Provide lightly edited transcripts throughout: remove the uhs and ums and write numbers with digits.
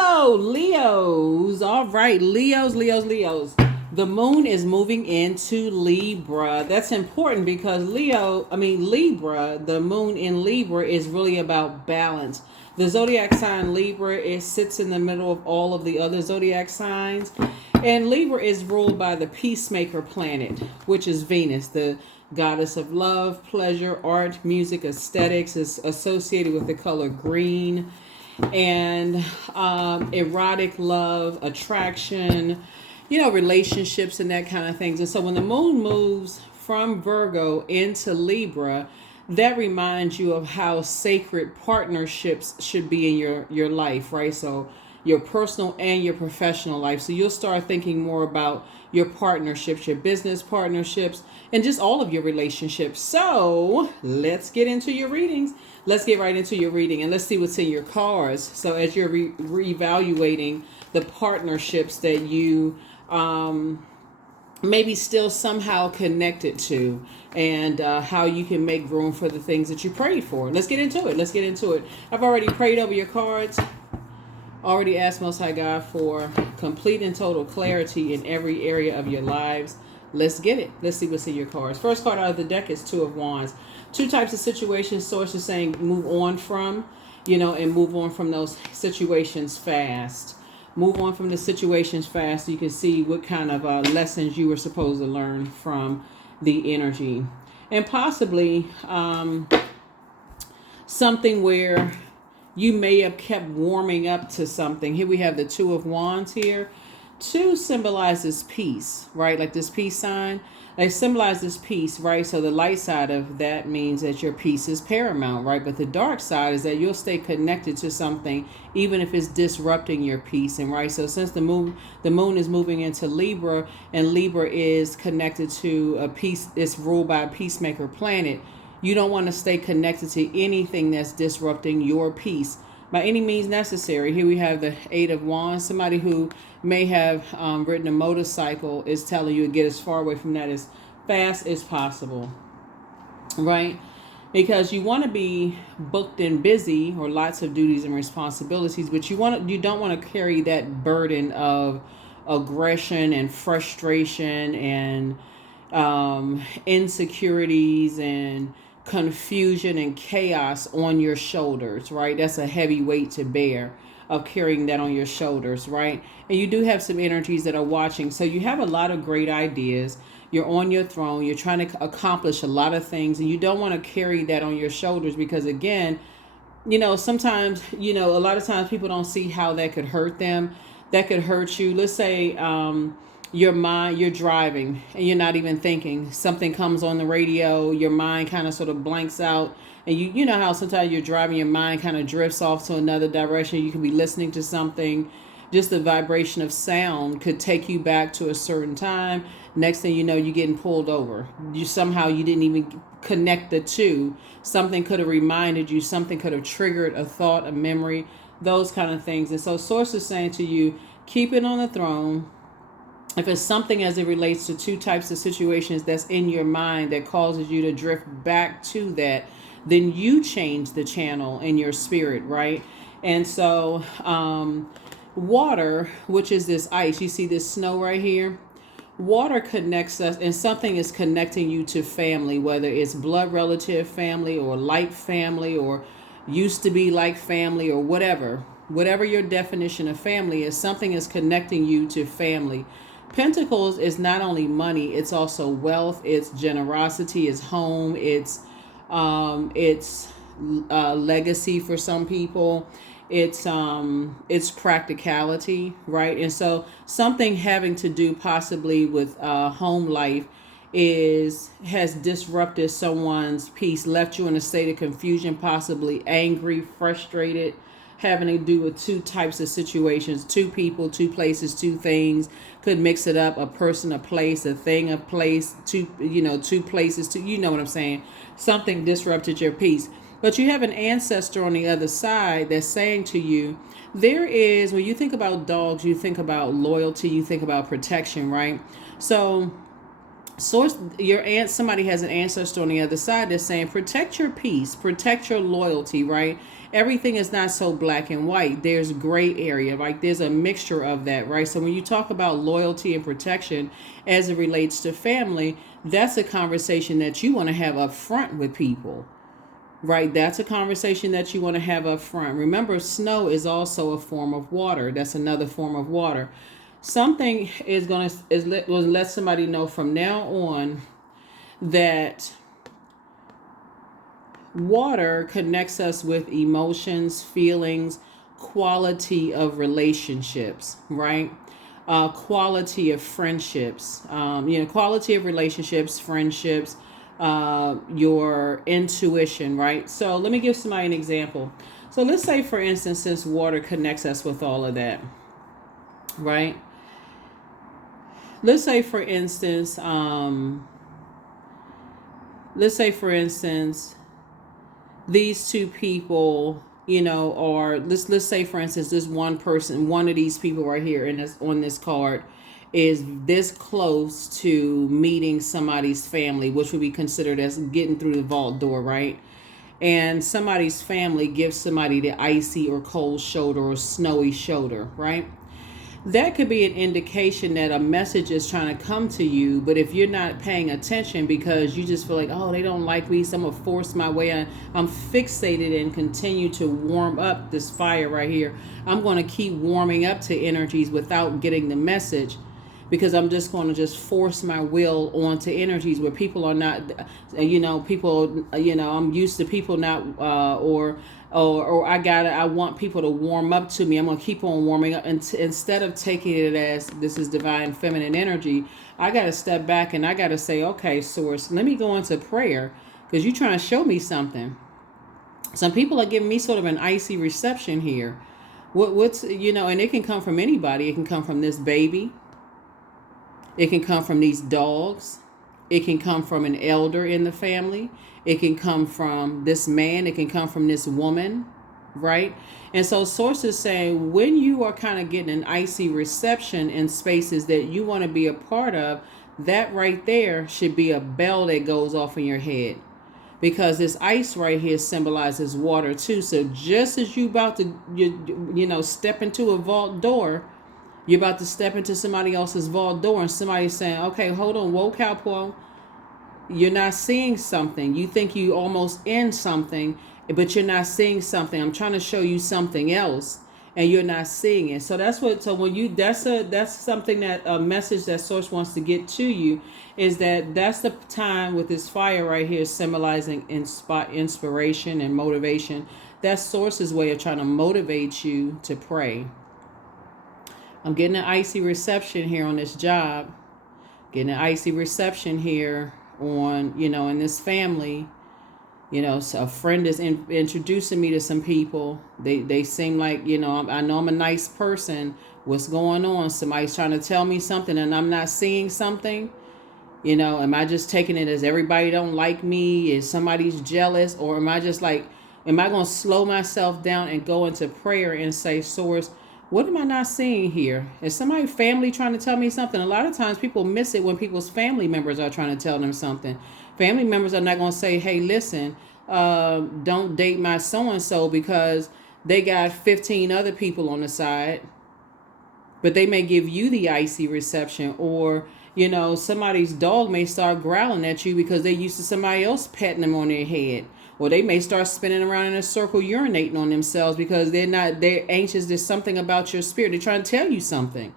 Hello, Leos. All right, Leos. The moon is moving into Libra. That's important because Libra, the moon in Libra is really about balance. The zodiac sign Libra, it sits in the middle of all of the other zodiac signs. And Libra is ruled by the peacemaker planet, which is Venus, the goddess of love, pleasure, art, music, aesthetics, is associated with the color green and erotic love, attraction, relationships and that kind of things. And so when the moon moves from Virgo into Libra, that reminds you of how sacred partnerships should be in your life, right? So your personal and your professional life. So you'll start thinking more about your partnerships, your business partnerships, and just all of your relationships. So let's get into your readings. Let's get right into your reading and let's see what's in your cards. So as you're reevaluating the partnerships that you maybe still somehow connected to, and how you can make room for the things that you prayed for. Let's get into it. I've already prayed over your cards. Already asked Most High God for complete and total clarity in every area of your lives. Let's get it. Let's see what's in your cards. First card out of the deck is Two of Wands. Two types of situations. Source is saying move on from, and move on from those situations fast. Move on from the situations fast so you can see what kind of lessons you were supposed to learn from the energy. And possibly something where you may have kept warming up to something. Here we have the Two of Wands here. Two symbolizes peace, right? Like this peace sign. They symbolize this peace, right? So the light side of that means that your peace is paramount, right? But the dark side is that you'll stay connected to something even if it's disrupting your peace. And right, so since the moon is moving into Libra, and Libra is connected to a peace, it's ruled by a peacemaker planet. You don't want to stay connected to anything that's disrupting your peace by any means necessary. Here we have the Eight of Wands. Somebody who may have ridden a motorcycle is telling you to get as far away from that as fast as possible, right? Because you want to be booked and busy, or lots of duties and responsibilities, but you don't want to carry that burden of aggression and frustration and insecurities and confusion and chaos on your shoulders, right? That's a heavy weight to bear, of carrying that on your shoulders, right? And you do have some energies that are watching. So you have a lot of great ideas. You're on your throne. You're trying to accomplish a lot of things, and you don't want to carry that on your shoulders because, again, sometimes, a lot of times people don't see how that could hurt them. That could hurt you. Let's say your mind, you're driving and you're not even thinking. Something comes on the radio, your mind kind of sort of blanks out. And you know how sometimes you're driving, your mind kind of drifts off to another direction. You can be listening to something. Just the vibration of sound could take you back to a certain time. Next thing you know, you're getting pulled over. You didn't even connect the two. Something could have reminded you. Something could have triggered a thought, a memory, those kind of things. And so Source is saying to you, keep it on the throne. If it's something as it relates to two types of situations that's in your mind that causes you to drift back to that, then you change the channel in your spirit, right? And so water, which is this ice, you see this snow right here? Water connects us, and something is connecting you to family, whether it's blood relative family or like family or used to be like family or whatever. Whatever your definition of family is, something is connecting you to family. Pentacles is not only money, it's also wealth, it's generosity, it's home, it's legacy for some people, it's practicality, right? And so something having to do possibly with home life has disrupted someone's peace, left you in a state of confusion, possibly angry, frustrated, having to do with two types of situations, two people, two places, two things. Could mix it up, a person, a place, a thing, a place, two places, you know what I'm saying? Something disrupted your peace. But you have an ancestor on the other side that's saying to you, there is, when you think about dogs, you think about loyalty, you think about protection, right? So somebody has an ancestor on the other side that's saying, protect your peace, protect your loyalty, right? everything is not so black and white. There's gray area, like there's a mixture of that, right? So when you talk about loyalty and protection as it relates to family, that's a conversation that you want to have up front with people, right? That's a conversation that you want to have up front. Remember, snow is also a form of water. That's another form of water. Something is going to let somebody know from now on that water connects us with emotions, feelings, quality of relationships, right? Quality of friendships, quality of relationships, friendships, your intuition, right? So let me give somebody an example. So let's say, for instance, since water connects us with all of that, right? Let's say, for instance, these two people, or let's say, for instance, this one person, one of these people right here in this on this card is this close to meeting somebody's family, which would be considered as getting through the vault door, right? And somebody's family gives somebody the icy or cold shoulder or snowy shoulder, right? That could be an indication that a message is trying to come to you, but if you're not paying attention because you just feel like, oh, they don't like me, so I'm going to force my way on. I'm fixated and continue to warm up this fire right here. I'm going to keep warming up to energies without getting the message, because I'm just going to just force my will onto energies where people are not, I'm used to people not, or I want people to warm up to me. I'm going to keep on warming up. And instead of taking it as this is divine feminine energy, I got to step back and I got to say, okay, source, let me go into prayer, because you're trying to show me something. Some people are giving me sort of an icy reception here. What's, and it can come from anybody. It can come from this baby. It can come from these dogs. It can come from an elder in the family. It can come from this man. It can come from this woman, right? And so sources say when you are kind of getting an icy reception in spaces that you want to be a part of, that right there should be a bell that goes off in your head. Because this ice right here symbolizes water too. So just as you about to, step into a vault door, you're about to step into somebody else's vault door and somebody's saying, okay, hold on, whoa, cowpool. You're not seeing something. You think you almost in something, but you're not seeing something. I'm trying to show you something else and you're not seeing it. So that's something that a message that source wants to get to you, is that's the time with this fire right here symbolizing inspiration and motivation. That's source's way of trying to motivate you to pray. I'm getting an icy reception here on this job, getting an icy reception here on, in this family. So a friend is introducing me to some people. They seem like, I know I'm a nice person. What's going on? Somebody's trying to tell me something and I'm not seeing something. Am I just taking it as everybody don't like me? Is somebody's jealous? Or am I just like, am I going to slow myself down and go into prayer and say, source, what am I not seeing here? Is somebody's family trying to tell me something? A lot of times people miss it when people's family members are trying to tell them something. Family members are not going to say, hey, listen, don't date my so-and-so because they got 15 other people on the side. But they may give you the icy reception, or, somebody's dog may start growling at you because they're used to somebody else petting them on their head. Or they may start spinning around in a circle, urinating on themselves because they're anxious. There's something about your spirit. They're trying to tell you something,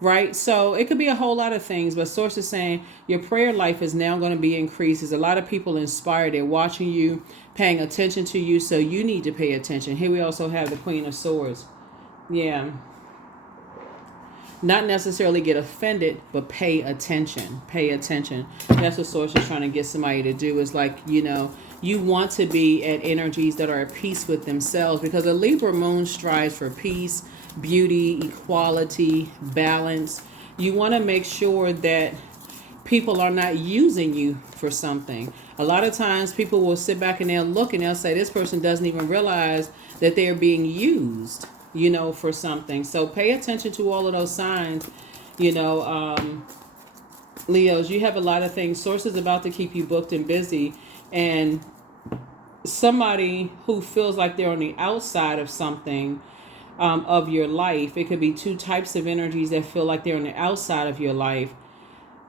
right? So it could be a whole lot of things, but source is saying your prayer life is now going to be increased. There's a lot of people inspired. They're watching you, paying attention to you. So you need to pay attention. Here we also have the Queen of Swords. Yeah. Not necessarily get offended, but pay attention. Pay attention. That's what source is trying to get somebody to do, is like, you want to be at energies that are at peace with themselves, because a Libra moon strives for peace, beauty, equality, balance. You want to make sure that people are not using you for something. A lot of times people will sit back and they'll look and they'll say, this person doesn't even realize that they're being used, for something. So pay attention to all of those signs. Leos, you have a lot of things. Source is about to keep you booked and busy. And somebody who feels like they're on the outside of something, of your life. It could be two types of energies that feel like they're on the outside of your life.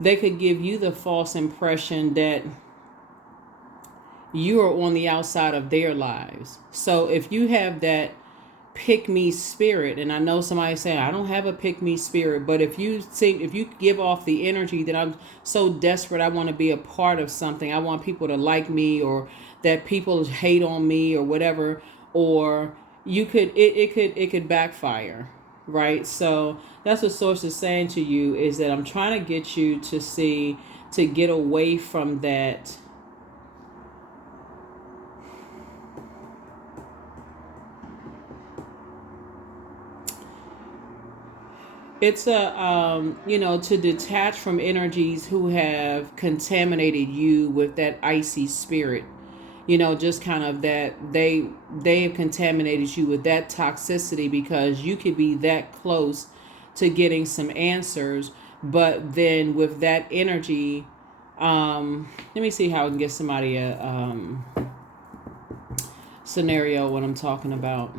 They could give you the false impression that you are on the outside of their lives. So if you have that pick me spirit, and I know somebody saying I don't have a pick me spirit, but if you give off the energy that I'm so desperate, I want to be a part of something, I want people to like me, or that people hate on me or whatever, or you could it could backfire, right? So that's what source is saying to you, is that I'm trying to get you to get away from that. It's to detach from energies who have contaminated you with that icy spirit. Just kind of that they have contaminated you with that toxicity, because you could be that close to getting some answers, but then with that energy, let me see how I can get somebody a scenario what I'm talking about.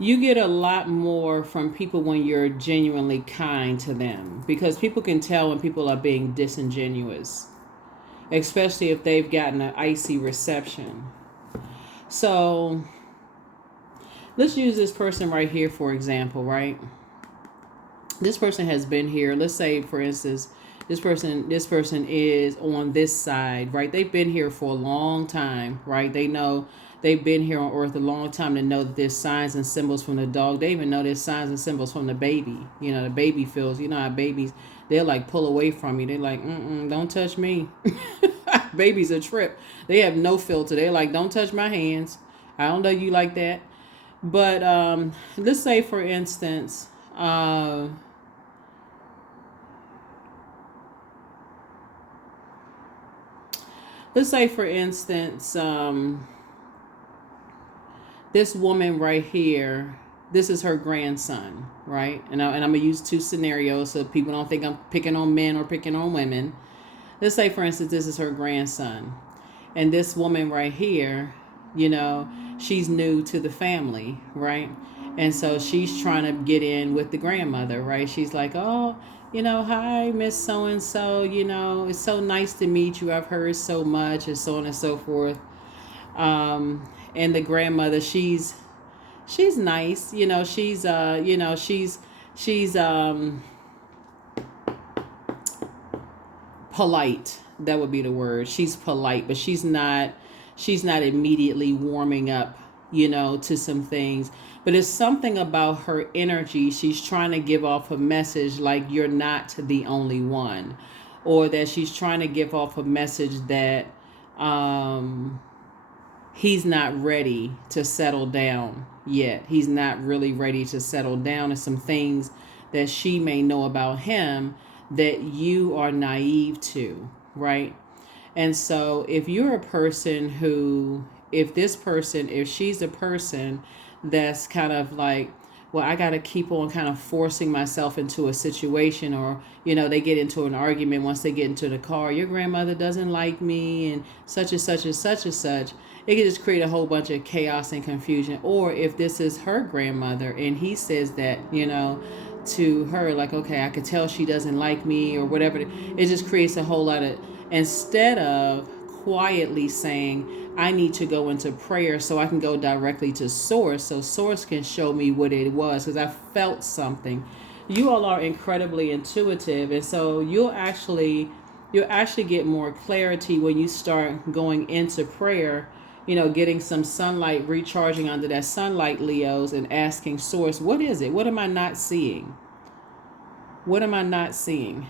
You get a lot more from people when you're genuinely kind to them, because people can tell when people are being disingenuous, especially if they've gotten an icy reception. So let's use this person right here, for example, right? This person has been here. Let's say, for instance, this person is on this side, right? They've been here for a long time, right? They've been here on earth a long time to know that there's signs and symbols from the dog. They even know there's signs and symbols from the baby. The baby feels, how babies, they'll like pull away from you. They're like, don't touch me. Babies a trip. They have no filter. They're like, don't touch my hands. I don't know you like that. But let's say, for instance, this woman right here, this is her grandson, right? And I'm going to use two scenarios so people don't think I'm picking on men or picking on women. Let's say, for instance, this is her grandson. And this woman right here, she's new to the family, right? And so she's trying to get in with the grandmother, right? She's like, oh, hi, Miss So-and-so, it's so nice to meet you. I've heard so much, and so on and so forth. And the grandmother, she's nice, she's polite. That would be the word. She's polite, but she's not immediately warming up, to some things. But it's something about her energy. She's trying to give off a message like you're not the only one, or that she's trying to give off a message that he's not ready to settle down yet. He's not really ready to settle down. And some things that she may know about him that you are naive to, right? And so if you're a person who, if she's a person that's kind of like, well, I got to keep on kind of forcing myself into a situation, or, they get into an argument once they get into the car. Your grandmother doesn't like me, and such and such and such and such. It can just create a whole bunch of chaos and confusion. Or if this is her grandmother and he says that, to her, like, okay, I could tell she doesn't like me or whatever. It just creates a whole lot of, instead of quietly saying, I need to go into prayer so I can go directly to source, so source can show me what it was, because I felt something. You all are incredibly intuitive, and so you'll actually get more clarity when you start going into prayer, getting some sunlight, recharging under that sunlight, Leos, and asking source, what is it? What am I not seeing? What am I not seeing?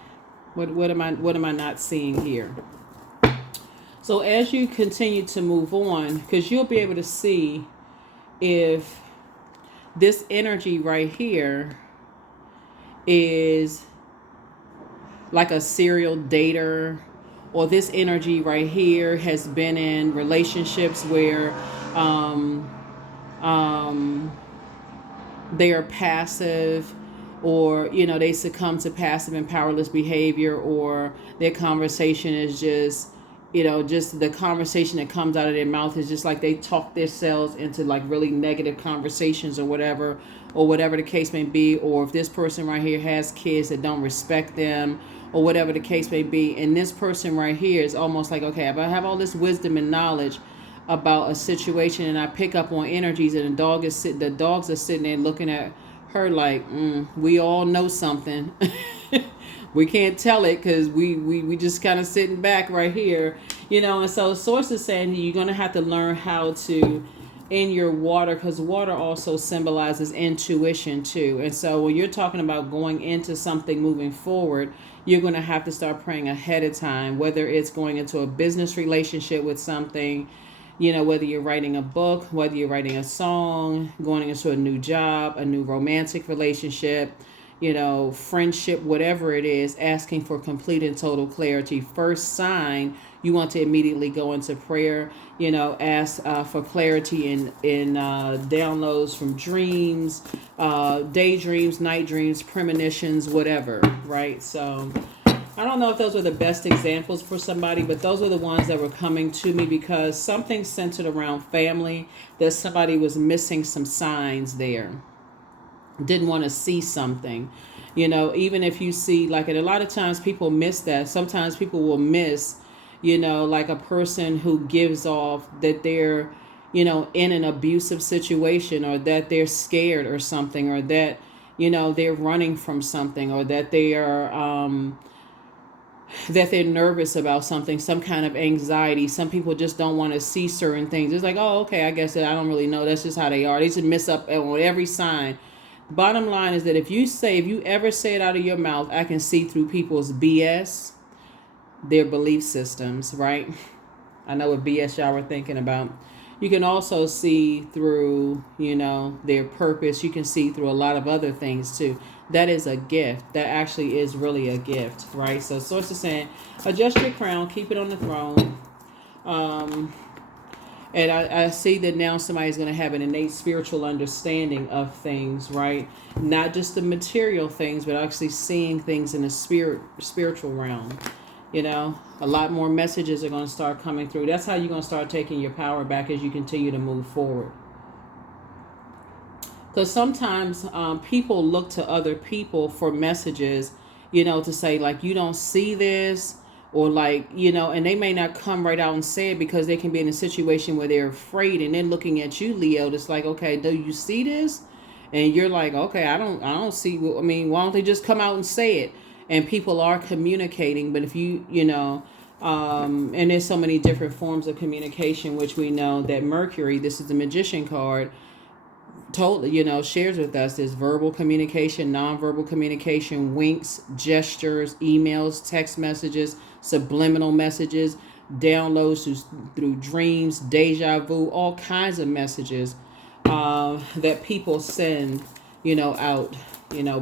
What am I not seeing here? So as you continue to move on, because you'll be able to see if this energy right here is like a serial dater, or this energy right here has been in relationships where they are passive or they succumb to passive and powerless behavior, or their conversation is just just the conversation that comes out of their mouth is just like they talk themselves into like really negative conversations or whatever the case may be. Or if this person right here has kids that don't respect them, or whatever the case may be, and this person right here is almost like, okay, if I have all this wisdom and knowledge about a situation and I pick up on energies, and the dogs are sitting there looking at her like, we all know something. We can't tell it because we just kind of sitting back right here, and so source is saying you're going to have to learn how to, in your water, because water also symbolizes intuition too. And so when you're talking about going into something moving forward, you're going to have to start praying ahead of time, whether it's going into a business relationship with something, whether you're writing a book, whether you're writing a song, going into a new job, a new romantic relationship, friendship, whatever it is, asking for complete and total clarity. First sign, you want to immediately go into prayer, ask for clarity in downloads from dreams, daydreams, night dreams, premonitions, whatever, right? So I don't know if those were the best examples for somebody, but those were the ones that were coming to me because something centered around family, that somebody was missing some signs there, didn't want to see something, even if you see, like, and a lot of times people miss that. Sometimes people will miss, like a person who gives off that they're, in an abusive situation, or that they're scared or something, or that, they're running from something, or that they're nervous about something, some kind of anxiety. Some people just don't want to see certain things. It's like, oh, okay, I guess I don't really know. That's just how they are. They just miss up on every sign. Bottom line is that if you ever say it out of your mouth, I can see through people's BS, their belief systems, right? I know what BS y'all were thinking about. You can also see through, their purpose. You can see through a lot of other things too. That is a gift. That actually is really a gift, right? So source is saying, adjust your crown, keep it on the throne. And I see that now somebody's going to have an innate spiritual understanding of things, right? Not just the material things, but actually seeing things in the spiritual realm. A lot more messages are going to start coming through. That's how you're going to start taking your power back as you continue to move forward. Because sometimes people look to other people for messages, to say, like, you don't see this, or like, and they may not come right out and say it because they can be in a situation where they're afraid, and they're looking at you, Leo, just like, okay, do you see this? And you're like, okay, I don't see. I mean, why don't they just come out and say it? And people are communicating, but if and there's so many different forms of communication, which we know that Mercury, this is the Magician card, shares with us. There's verbal communication, nonverbal communication, winks, gestures, emails, text messages, subliminal messages, downloads through dreams, deja vu, all kinds of messages that people send, out.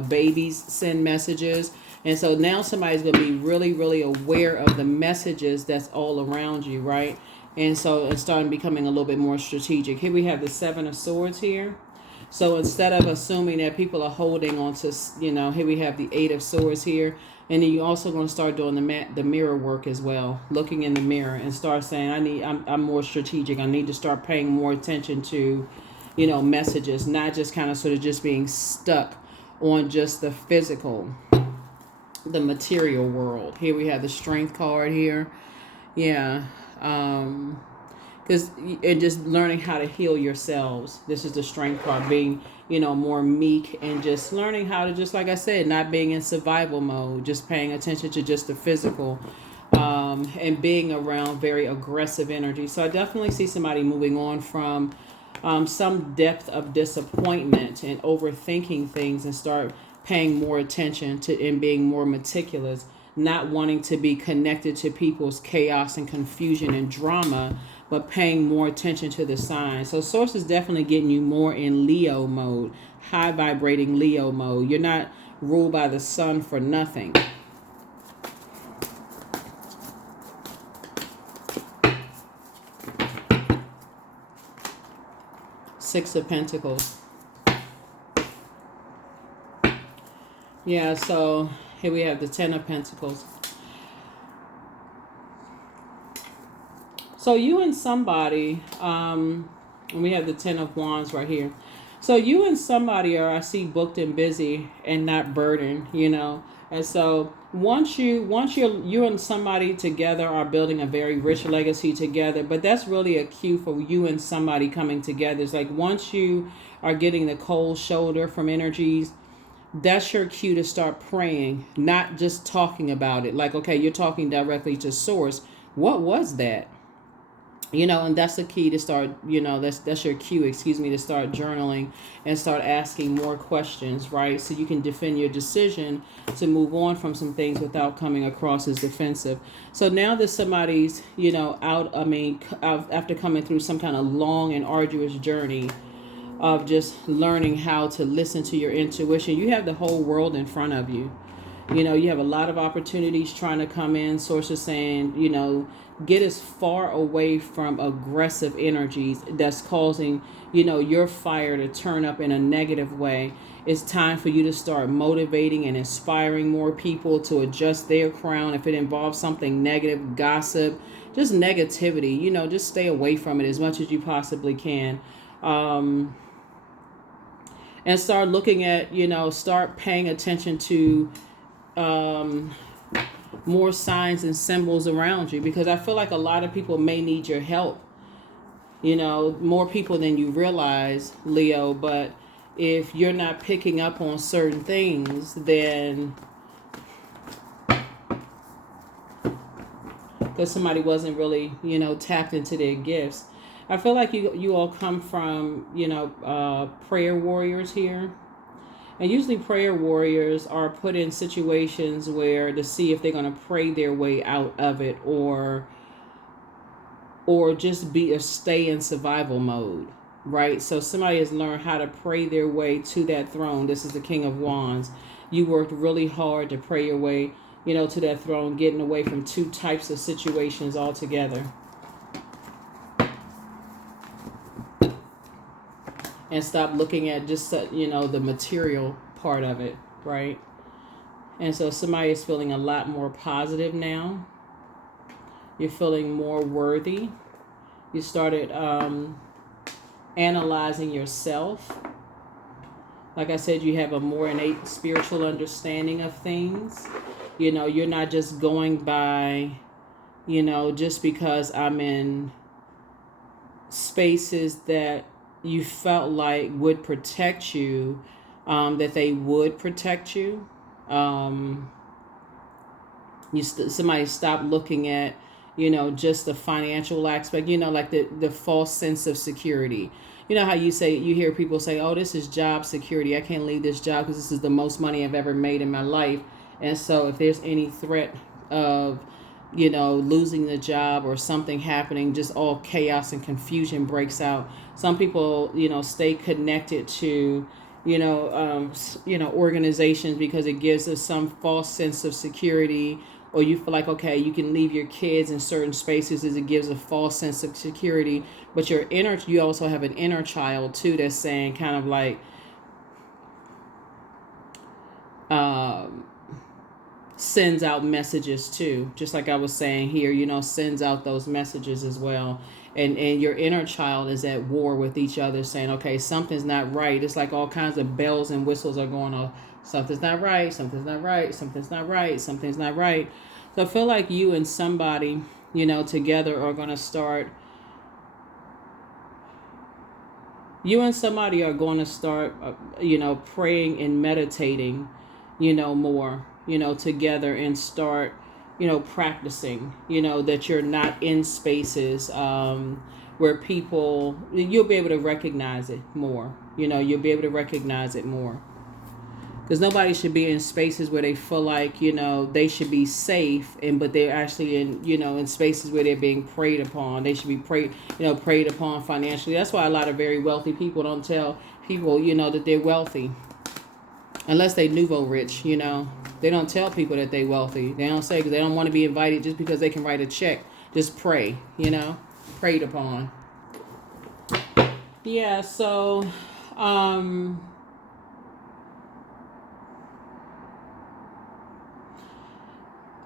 Babies send messages. And so now somebody's going to be really, really aware of the messages that's all around you, right? And so it's starting becoming a little bit more strategic. Here we have the Seven of Swords here. So instead of assuming that people are holding on to, here we have the Eight of Swords here. And then you're also going to start doing the mirror work as well. Looking in the mirror and start saying, I'm more strategic. I need to start paying more attention to, messages, not just kind of sort of just being stuck on just the physical, the material world. Here we have the Strength card here. Yeah. Because and just learning how to heal yourselves. This is the Strength card, being, more meek, and just learning how to, just like I said, not being in survival mode, just paying attention to just the physical, and being around very aggressive energy. So I definitely see somebody moving on from some depth of disappointment and overthinking things, and start paying more attention to and being more meticulous, not wanting to be connected to people's chaos and confusion and drama, but paying more attention to the signs. So source is definitely getting you more in Leo mode, high vibrating Leo mode. You're not ruled by the sun for nothing. Six of Pentacles. Yeah, so here we have the Ten of Pentacles. So you and somebody, and we have the Ten of Wands right here. So you and somebody are, I see, booked and busy and not burdened, you know. And so you and somebody together are building a very rich legacy together, but that's really a cue for you and somebody coming together. It's like once you are getting the cold shoulder from energies, that's your cue to start praying, not just talking about it. Like, okay, you're talking directly to source. What was that? You know, and that's the key to start, you know, that's your cue, excuse me, to start journaling and start asking more questions, right? So you can defend your decision to move on from some things without coming across as defensive. So now that somebody's, you know, out after coming through some kind of long and arduous journey of just learning how to listen to your intuition, you have the whole world in front of you. You know, you have a lot of opportunities trying to come in. Sources saying, you know, get as far away from aggressive energies that's causing, you know, your fire to turn up in a negative way. It's time for you to start motivating and inspiring more people to adjust their crown. If it involves something negative, gossip, just negativity, you know, just stay away from it as much as you possibly can. And start looking at, you know, start paying attention to more signs and symbols around you, because I feel like a lot of people may need your help, you know, more people than you realize, Leo. But if you're not picking up on certain things, then because somebody wasn't really, you know, tapped into their gifts. I feel like you all come from, you know, prayer warriors here. And usually prayer warriors are put in situations where to see if they're going to pray their way out of it, or just be or stay in survival mode, right? So somebody has learned how to pray their way to that throne. This is the King of Wands. You worked really hard to pray your way, you know, to that throne, getting away from two types of situations altogether. And stop looking at just, you know, the material part of it, right? And so somebody is feeling a lot more positive now. You're feeling more worthy. You started analyzing yourself. Like I said, you have a more innate spiritual understanding of things. You know, you're not just going by, you know, just because I'm in spaces that you felt like would protect you, that they would protect you. Somebody stop looking at, you know, just the financial aspect, you know, like the false sense of security. You know how you hear people say, oh, this is job security. I can't leave this job because this is the most money I've ever made in my life. And so if there's any threat of, you know, losing the job or something happening, just all chaos and confusion breaks out. Some people, you know, stay connected to, you know, organizations because it gives us some false sense of security. Or you feel like, okay, you can leave your kids in certain spaces as it gives a false sense of security. But you also have an inner child too that's saying kind of like, sends out messages too, just like I was saying here, you know, sends out those messages as well. And your inner child is at war with each other, saying, okay, something's not right. It's like all kinds of bells and whistles are going off. Something's not right, something's not right, something's not right, something's not right. So I feel like you and somebody, you know, together are going to start, you and somebody are going to start, you know, praying and meditating, you know, more, you know, together, and start, you know, practicing, you know, that you're not in spaces where people, you'll be able to recognize it more, you know, you'll be able to recognize it more. Because nobody should be in spaces where they feel like, you know, they should be safe, but they're actually in, you know, in spaces where they're being preyed upon. They should be preyed upon financially. That's why a lot of very wealthy people don't tell people, you know, that they're wealthy. Unless they nouveau rich, you know. They don't tell people that they're wealthy. They don't say, because they don't want to be invited just because they can write a check. Just pray, you know, preyed upon. Yeah, so,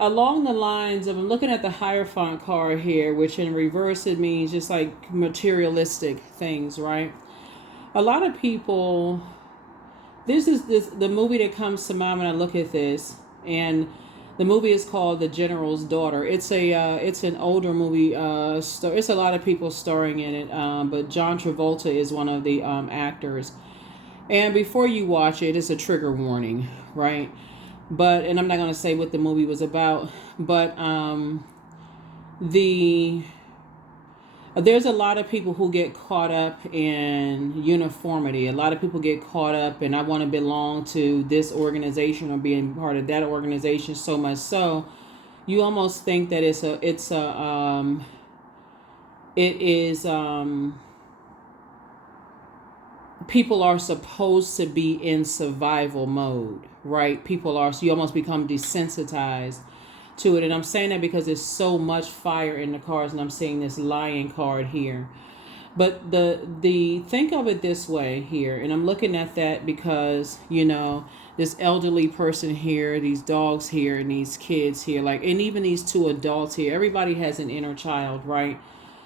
along the lines of, I'm looking at the Hierophant card here, which in reverse it means just like materialistic things, right? A lot of people, this the movie that comes to mind when I look at this, and the movie is called The General's Daughter. It's an older movie. It's a lot of people starring in it, but John Travolta is one of the actors. And before you watch it, it's a trigger warning, right? But, and I'm not going to say what the movie was about, but the there's a lot of people who get caught up in uniformity. A lot of people get caught up and I want to belong to this organization or being part of that organization, so much so you almost think that it is people are supposed to be in survival mode, right? People are, so you almost become desensitized to it. And I'm saying that because there's so much fire in the cards, and I'm seeing this Lion card here. But the think of it this way here, and I'm looking at that because, you know, this elderly person here, these dogs here, and these kids here, like, and even these two adults here, everybody has an inner child, right?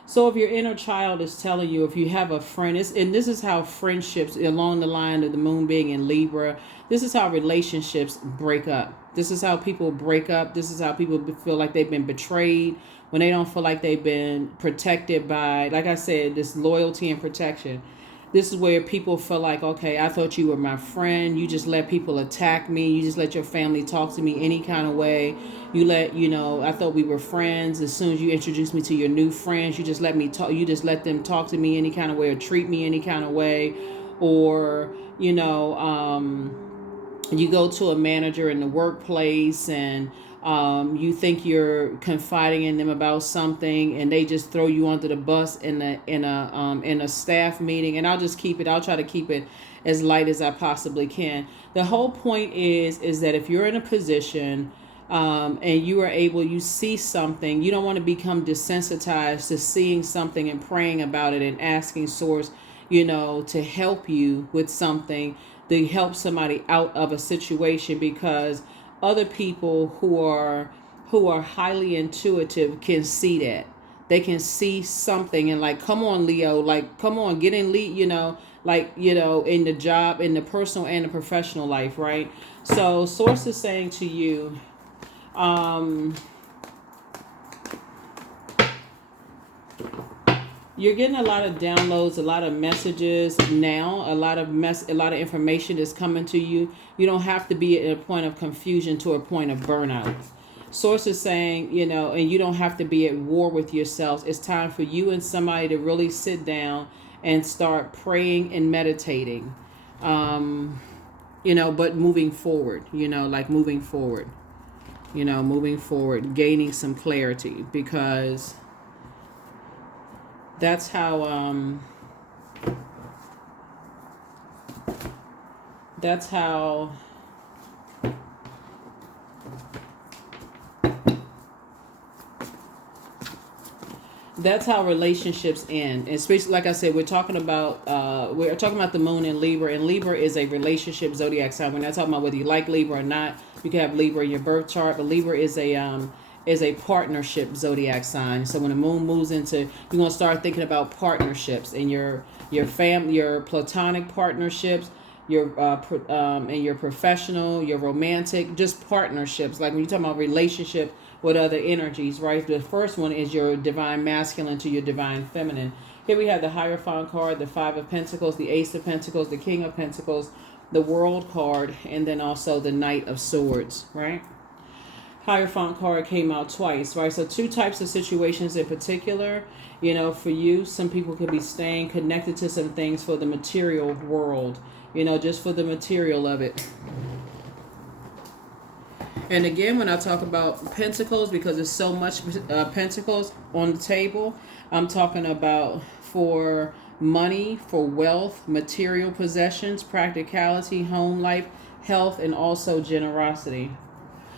So if your inner child is telling you, if you have a friend, and this is how friendships, along the line of the moon being in Libra, this is how relationships break up. This is how people break up. This is how people feel like they've been betrayed, when they don't feel like they've been protected by, like I said, this loyalty and protection. This is where people feel like, okay, I thought you were my friend. You just let people attack me. You just let your family talk to me any kind of way. I thought we were friends. As soon as you introduced me to your new friends, you just let me talk. You just let them talk to me any kind of way or treat me any kind of way. Or, you go to a manager in the workplace and you think you're confiding in them about something, and they just throw you under the bus in a staff meeting. And I'll try to keep it as light as I possibly can. The whole point is that if you're in a position and you see something, you don't want to become desensitized to seeing something and praying about it and asking source, to help you with something, to help somebody out of a situation, because other people who are highly intuitive can see that. They can see something and, like, come on, Leo, like, come on, get in lead, in the job, in the personal and the professional life, right? So source is saying to you, you're getting a lot of downloads, a lot of messages now, a lot of information is coming to you. You don't have to be at a point of confusion to a point of burnout. Source is saying, and you don't have to be at war with yourselves. It's time for you and somebody to really sit down and start praying and meditating. But moving forward, moving forward, gaining some clarity, because that's how relationships end. And especially, like I said, we're talking about the moon in Libra, and Libra is a relationship zodiac sign. We're not talking about whether you like Libra or not. You can have Libra in your birth chart, but Libra is a partnership zodiac sign. So when the moon moves into, you're going to start thinking about partnerships in your family, your platonic partnerships, and your professional, your romantic, just partnerships. Like when you're talking about relationship with other energies, right? The first one is your divine masculine to your divine feminine. Here we have the Hierophant card, the Five of Pentacles, the Ace of Pentacles, the King of Pentacles, the World card, and then also the Knight of Swords, right? Hierophant card came out twice, right? So two types of situations in particular. For you, some people could be staying connected to some things for the material world, just for the material of it. And again, when I talk about pentacles, because there's so much pentacles on the table, I'm talking about for money, for wealth, material possessions, practicality, home life, health, and also generosity.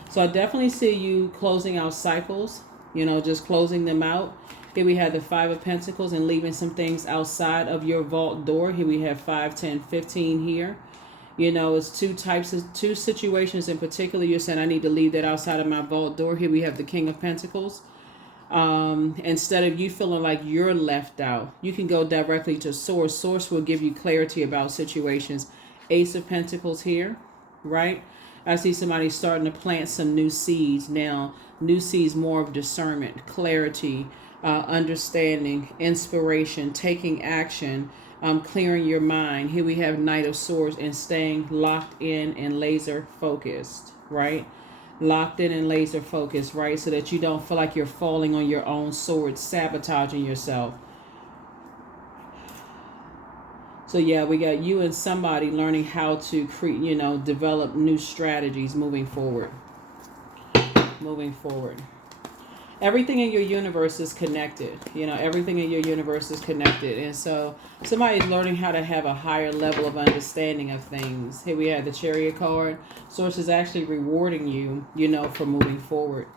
So I definitely see you closing out cycles, just closing them out. Here we have the Five of Pentacles and leaving some things outside of your vault door. Here we have 5, 10, 15 here. You know, it's two situations in particular. You're saying I need to leave that outside of my vault door. Here we have the King of Pentacles. Instead of you feeling like you're left out, you can go directly to Source. Source will give you clarity about situations. Ace of Pentacles here, right? I see somebody starting to plant some new seeds now. New seeds, more of discernment, clarity, understanding, inspiration, taking action, clearing your mind. Here we have Knight of Swords, and staying locked in and laser focused, right? Locked in and laser focused, right? So that you don't feel like you're falling on your own sword, sabotaging yourself. So yeah, we got you and somebody learning how to create, you know, develop new strategies moving forward. Moving forward. Everything in your universe is connected. You know, everything in your universe is connected. And so somebody's learning how to have a higher level of understanding of things. Here we have the Chariot card. Source is actually rewarding you, you know, for moving forward.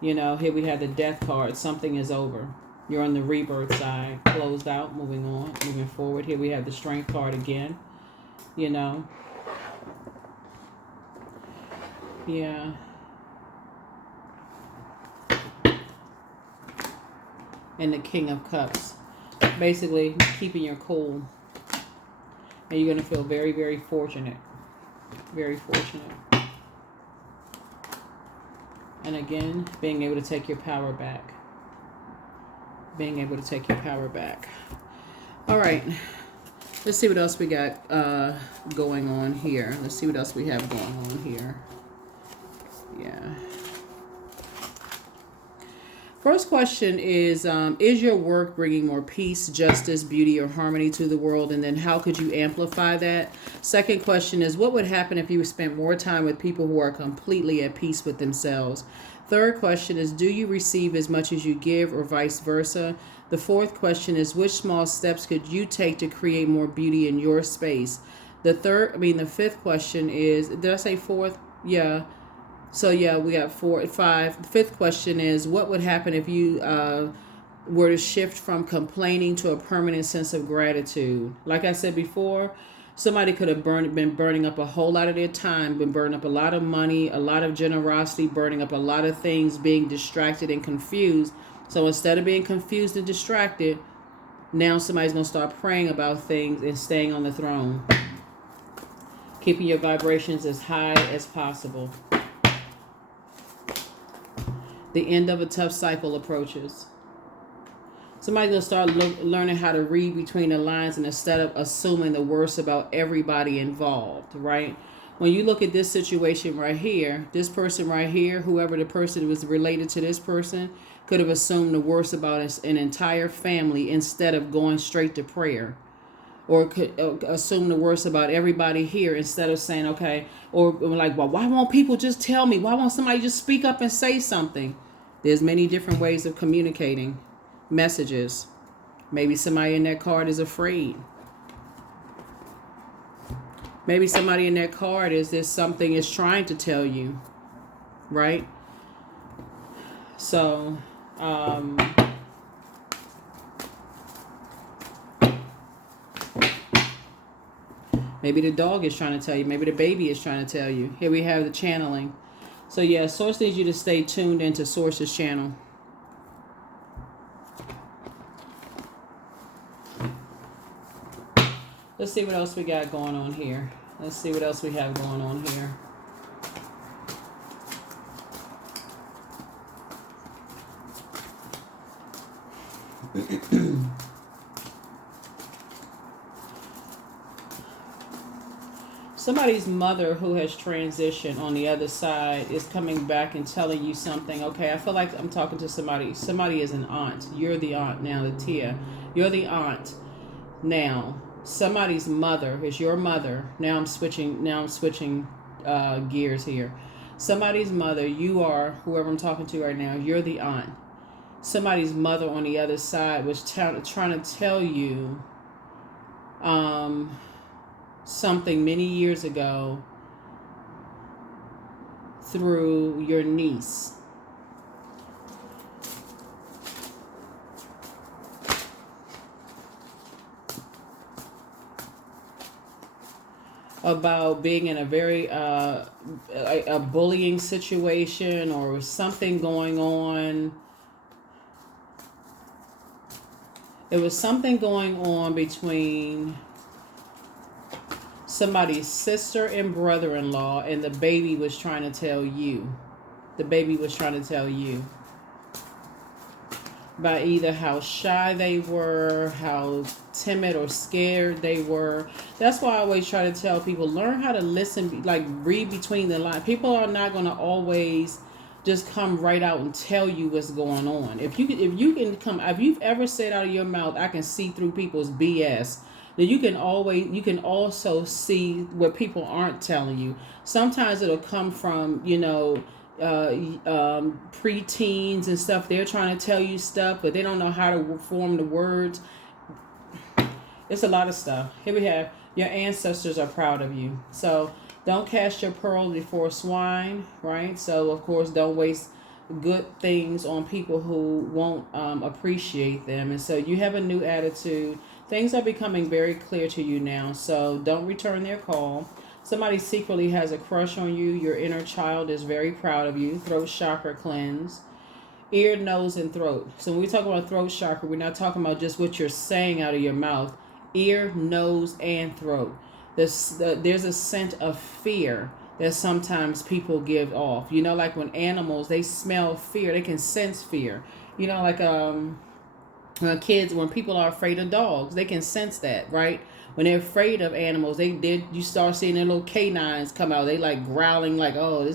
You know, here we have the Death card. Something is over. You're on the rebirth side. Closed out, moving on, moving forward. Here we have the Strength card again. You know. Yeah. And the King of Cups. Basically, keeping your cool. And you're going to feel very, very fortunate. Very fortunate. And again, being able to take your power back. Being able to take your power back. All right. Let's see what else we got going on here. Let's see what else we have going on here. Yeah. First question is your work bringing more peace, justice, beauty, or harmony to the world? And then how could you amplify that? Second question is, what would happen if you spent more time with people who are completely at peace with themselves? Third question is, do you receive as much as you give, or vice versa? The fourth question is, which small steps could you take to create more beauty in your space? The fifth question is, did I say fourth? Yeah. So yeah, we got 4, 5. The fifth question is, what would happen if you were to shift from complaining to a permanent sense of gratitude? Like I said before, somebody could have been burning up a whole lot of their time, been burning up a lot of money, a lot of generosity, burning up a lot of things, being distracted and confused. So instead of being confused and distracted, now somebody's going to start praying about things and staying on the throne. Keeping your vibrations as high as possible. The end of a tough cycle approaches. Somebody's going to start learning how to read between the lines, and instead of assuming the worst about everybody involved, right? When you look at this situation right here, this person right here, whoever the person was related to this person, could have assumed the worst about an entire family instead of going straight to prayer. Or could assume the worst about everybody here instead of saying, okay, or like, well, why won't people just tell me? Why won't somebody just speak up and say something? There's many different ways of communicating messages. Maybe somebody in that card is afraid. Maybe somebody in that card is there's something is trying to tell you, right? So, maybe the dog is trying to tell you. Maybe the baby is trying to tell you. Here we have the channeling. So yeah, Source needs you to stay tuned into Source's channel. Let's see what else we got going on here. Let's see what else we have going on here. Somebody's mother who has transitioned on the other side is coming back and telling you something. Okay, I feel like I'm talking to somebody. Somebody is an aunt. You're the aunt now, the Tia. You're the aunt now. Somebody's mother is your mother. Now I'm switching gears here. Somebody's mother, you are whoever I'm talking to right now. You're the aunt. Somebody's mother on the other side was trying to tell you something many years ago through your niece. about being in a very a bullying situation or something going on. It was something going on between somebody's sister and brother-in-law, and the baby was trying to tell you. The baby was trying to tell you by either how shy they were, how timid or scared they were. That's why I always try to tell people, learn how to listen, like read between the lines. People are not going to always just come right out and tell you what's going on. If you've ever said out of your mouth, I can see through people's BS, then you can also see what people aren't telling you. Sometimes it'll come from, preteens and stuff. They're trying to tell you stuff, but they don't know how to form the words. It's a lot of stuff. Here we have, your ancestors are proud of you. So don't cast your pearls before swine, right? So of course, don't waste good things on people who won't appreciate them. And so you have a new attitude. Things are becoming very clear to you now. So don't return their call. Somebody secretly has a crush on you. Your inner child is very proud of you. Throat chakra cleanse. Ear, nose, and throat. So when we talk about throat chakra, we're not talking about just what you're saying out of your mouth. Ear, nose, and throat. There's a scent of fear that sometimes people give off. Like when animals, they smell fear. They can sense fear. Like when people are afraid of dogs, they can sense that, right? When they're afraid of animals, you start seeing their little canines come out. They like growling, like, oh,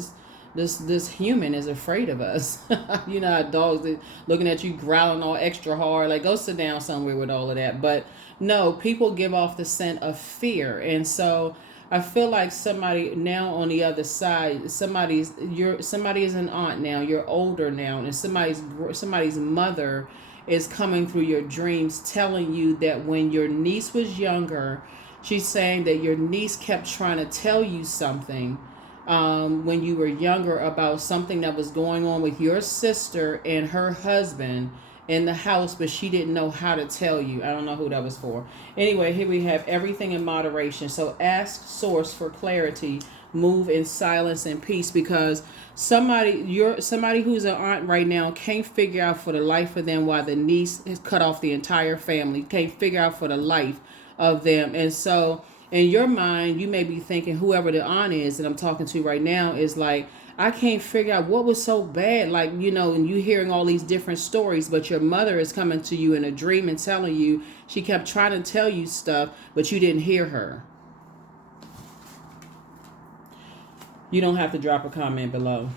this human is afraid of us. How dogs are looking at you growling all extra hard, like, go sit down somewhere with all of that. But no, people give off the scent of fear. And so I feel like somebody now on the other side, somebody is an aunt now, you're older now, and somebody's mother is coming through your dreams telling you that when your niece was younger, she's saying that your niece kept trying to tell you something when you were younger about something that was going on with your sister and her husband in the house, but she didn't know how to tell you. I don't know who that was for. Anyway, here we have everything in moderation. So ask source for clarity. Move in silence and peace, because somebody who's an aunt right now can't figure out for the life of them why the niece has cut off the entire family. Can't figure out for the life of them. And so in your mind, you may be thinking whoever the aunt is that I'm talking to right now is like, I can't figure out what was so bad. Like, and you hearing all these different stories, but your mother is coming to you in a dream and telling you she kept trying to tell you stuff, but you didn't hear her. You don't have to drop a comment below.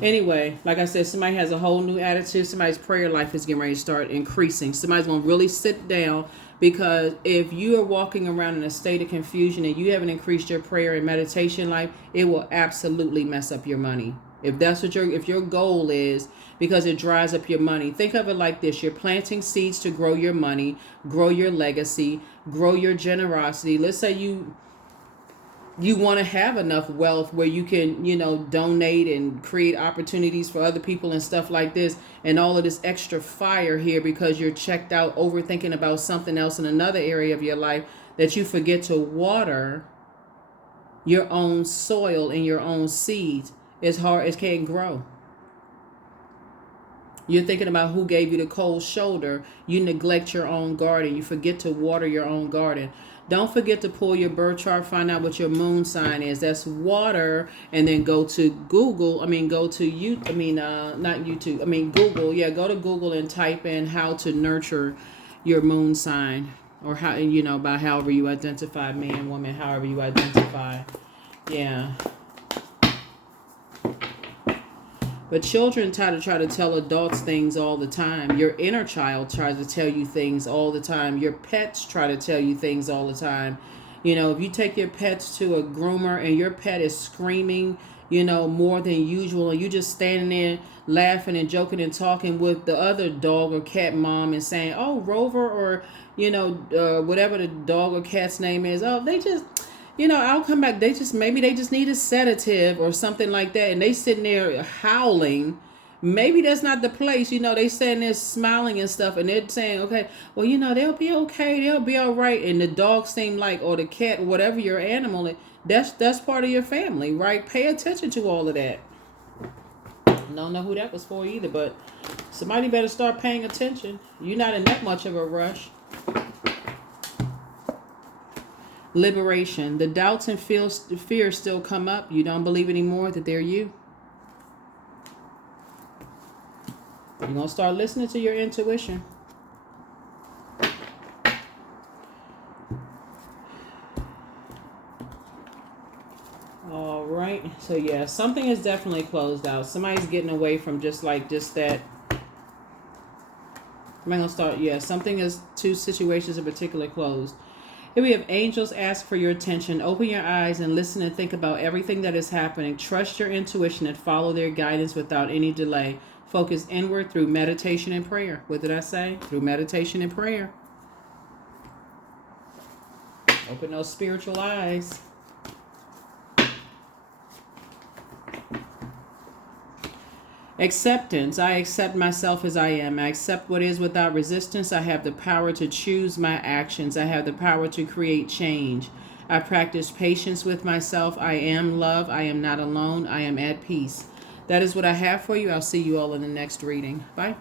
Anyway, like I said, somebody has a whole new attitude. Somebody's prayer life is getting ready to start increasing. Somebody's going to really sit down, because if you are walking around in a state of confusion and you haven't increased your prayer and meditation life, it will absolutely mess up your money. If that's what if your goal is, because it dries up your money. Think of it like this. You're planting seeds to grow your money, grow your legacy, grow your generosity. Let's say you want to have enough wealth where you can, donate and create opportunities for other people and stuff like this, and all of this extra fire here because you're checked out overthinking about something else in another area of your life, that you forget to water your own soil and your own seeds. It's hard, it can't grow. You're thinking about who gave you the cold shoulder. You neglect your own garden. You forget to water your own garden. Don't forget to pull your birth chart, find out what your moon sign is. That's water, and then go to Google. Not YouTube. Google. Yeah, go to Google and type in how to nurture your moon sign, or how, by however you identify, man, woman, however you identify. Yeah. But children try to tell adults things all the time. Your inner child tries to tell you things all the time. Your pets try to tell you things all the time. If you take your pets to a groomer and your pet is screaming, more than usual, and you just standing there laughing and joking and talking with the other dog or cat mom and saying, oh, Rover, or, whatever the dog or cat's name is. Oh, they just... I'll come back. Maybe they just need a sedative or something like that. And they sitting there howling Maybe that's not the place. They saying they're smiling and stuff, and they're saying, okay, well, they'll be okay, they'll be all right. And the dog seem like, or the cat, or whatever your animal is, that's part of your family, right? Pay attention to all of that. Don't know who that was for either, but somebody better start paying attention. You're not in that much of a rush. Liberation. The doubts and fears still come up. You don't believe anymore that they're you. You're going to start listening to your intuition. All right. So, yeah, something is definitely closed out. Somebody's getting away from just that. I'm going to start. Yeah, something is, 2 situations in particular closed. Here we have angels ask for your attention. Open your eyes and listen and think about everything that is happening. Trust your intuition and follow their guidance without any delay. Focus inward through meditation and prayer. What did I say? Through meditation and prayer. Open those spiritual eyes. Acceptance. I accept myself as I am. I accept what is without resistance. I have the power to choose my actions. I have the power to create change. I practice patience with myself. I am love. I am not alone. I am at peace. That is what I have for you. I'll see you all in the next reading. Bye.